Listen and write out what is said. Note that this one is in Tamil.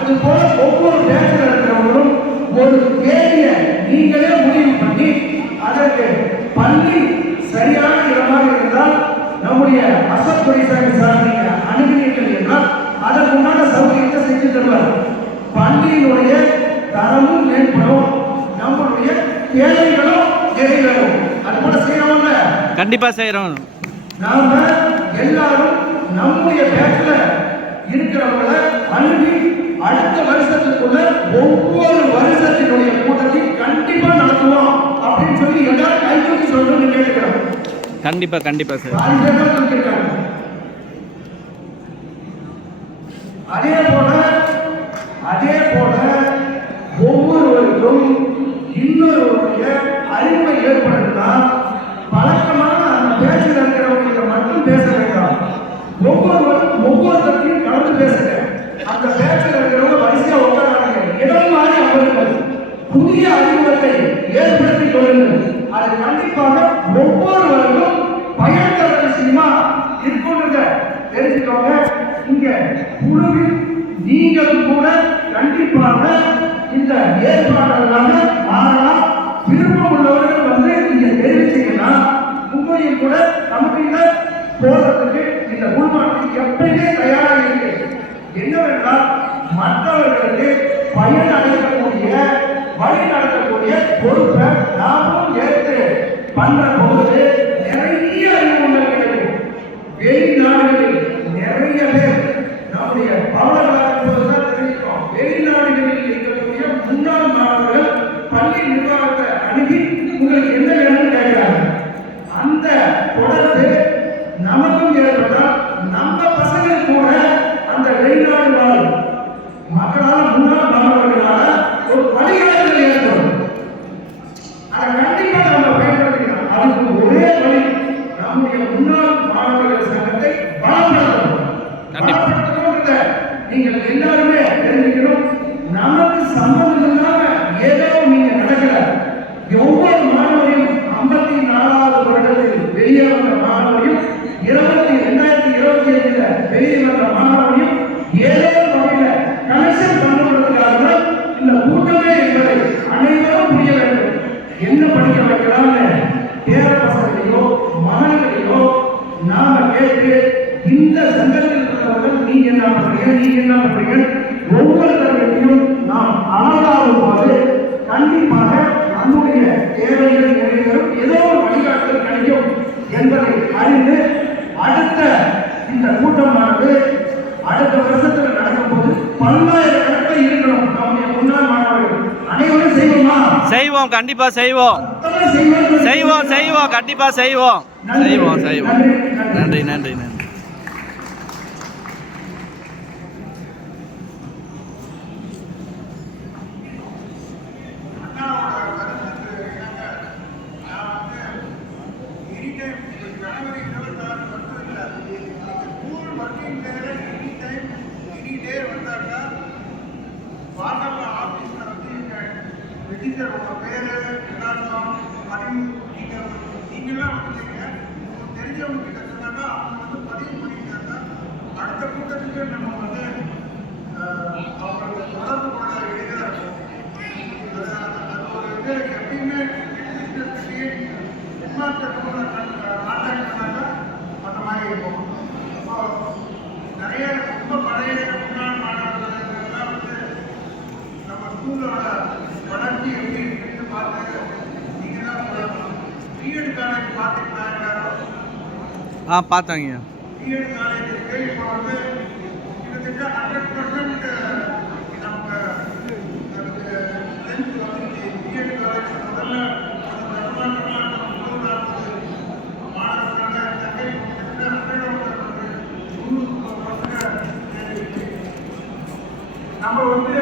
அதுபோல ஒவ்வொரு பேச்சில் இருக்கிறவங்களும் ஒரு கேள்வியை நீங்களே முடிவு பண்ணி அதற்கு பள்ளி சரியான இடமாக இருந்தால் நம்முடைய அசோக் துரைசாமி சார் நீங்க அணுகினீர்கள் என்றால் அதற்கு உண்டான சௌகரியத்தை செஞ்சு தருவார். பள்ளியினுடைய தரமும் மேம்படும், நம்மளுடைய தேவைகளும் நிறைவேறும். அது போல செய்யறோம்ல, கண்டிப்பா செய்யறோம். நாம எல்லாரும் நம்முடைய பேட்ச்ல இருக்கிறவங்கள அணுகி அடுத்த வருஷத்துக்குள்ள ஒவ்வொரு வருஷத்தினுடைய கூட்டத்தை கண்டிப்பா நடத்துவோம் அப்படின்னு சொல்லி எல்லாரும் கைகூட்டி சொல்லணும்னு கேட்டுக்கிறோம். கண்டிப்பா கண்டிப்பா சார். அதே போல ஒவ்வொருவருக்கும் இன்னொருவருடைய அறிவை ஏற்படுத்தினால் பழக்கமான அந்த பேச்சில் இருக்கிறவங்களுக்கு மட்டும் பேச வேண்டாம். ஒவ்வொருத்தரையும் கலந்து பேசுங்க. அந்த பேச்சில் இருக்கிறவங்க வரிசையா உட்காராங்க, இடம் மாதிரி அவர்கள் புதிய அறிமுகத்தை ஏற்படுத்திக் கொள்ளுங்கள். அது கண்டிப்பாக ஒவ்வொருவருக்கும் பயன் தர விஷயமா இருக்குன்றத தெரிஞ்சுக்கோங்க. இங்க குழுவில் நீங்களும் கூட கண்டிப்பாக இந்த ஏற்பாடுகளாக மாறலாம். விருப்பம் உள்ளவர்கள் வந்து நீங்க தெரிவிச்சீங்கன்னா உங்களையும் கூட கமிட்டியில போறதுக்கு இந்த உள்மாற்றத்துக்கு எப்பயுமே தயாராக இருக்கு. என்னவென்றால் மற்றவர்களுக்கு பயன் அடையக்கூடிய வழி நடத்தக்கூடிய பொறுப்பை நாமும் ஏற்று பண்ற போது நிறைய அறிவுகள் கிடைக்கும். வெளிநாடுகளில் நிறைய பேர் நம்முடைய பாடலாக தெரிவிக்கிறோம். வெளிநாடுகளில் இருக்கக்கூடிய முன்னாள் மாணவர்கள் பள்ளி நிர்வாகத்தை அணுகி உங்களுக்கு என்ன வேணும்னு கேட்கிறாங்க. அந்த தொடர்பு நமக்கும் ஏற்பட்டால் நம்ம பசங்கள் கூட அந்த வெளிநாடு வாழ் மக்களால் முன்னாள் மாணவர்களால ஒரு வழிகாட்டுதல் ஏற்படும். அதை கண்டிப்பா நம்ம பயன்படுத்திக்கலாம். அதுக்கு ஒரே வழி நம்முடைய முன்னாள் மாணவர்கள் சங்கத்தை பலப்படுத்தணும். நீங்கள் எல்லாருமே தெரிஞ்சுக்கணும். நமக்கு சம்பந்தம் இல்லாம ஏதோ நீங்க நடக்கல. ஒவ்வொரு மாணவரையும் 54வது வருடத்தில் வெளியே வந்த மாணவரையும் 2025 வெளியே வந்த மாணவரையும் ஏதோ வகையில கனெக்ஷன் பண்ணுவதற்காக இந்த கூட்டமே என்பதை அனைவரும் புரிய வேண்டும். என்ன படிக்க வைக்கலாம்னு பேர பசங்களையோ மகன்களையோ நாம கேட்டு இந்த சங்கத்தில் உள்ளவர்கள் நீங்க என்ன பண்றீங்க ஒவ்வொருத்தரையும் நாம் அழகாகும் போது கண்டிப்பாக நம்முடைய தேவைகள் நிறைவேறும், ஏதோ ஒரு வழிகாட்டுதல் கிடைக்கும் என்பதை அறிந்து அடுத்த இந்த கூட்டமானது அடுத்த வருஷத்துல நடக்கும் போது பல்லாயிரக்கணக்கில் இருக்கணும். நம்முடைய முன்னாள் மாணவர்கள் அனைவரும் செய்வோமா? செய்வோம், கண்டிப்பா செய்வோம். கண்டிப்பா செய்வோம். நன்றி நன்றி நன்றி. ரெஜிஸ்டர் உங்கள் பேர் விலாசம் பதிவு நீங்களாம் வந்துட்டீங்க. உங்களுக்கு தெரிஞ்சவங்க கிட்ட சொன்னாக்கா அவங்க வந்து பதிவு பண்ணிட்டாங்க. அடுத்த கூட்டத்துக்கு நம்ம வந்து அவங்களுக்கு தொடர்பு கொள்ள எளிதாக இருக்கும். அது ஒரு இது எப்பயுமே ரெஜிஸ்டர் கான்டாக்ட் பண்ணாக்கா அந்த மாதிரி இருக்கும். இப்போ நிறைய ரொம்ப பழைய முன்னாள் மாணவர்கள்லாம் வந்து நம்ம ஸ்கூலோட வளர்ச்சி எப்படி இருக்குன்னு பார்த்து நீங்கள் தான் சொல்லணும். பிஎட் காலேஜ் பார்த்தீங்களா எல்லாரும்? பார்த்தாங்க. பிஎட் காலேஜுக்கு இப்போ வந்து கிட்டத்தட்ட 100% நம்ம லென்த் வந்துருச்சு. பிஎட் காலேஜ் முதல்ல மாணவர்களாக தங்கை கிட்டத்தட்ட 100% நம்ம வந்து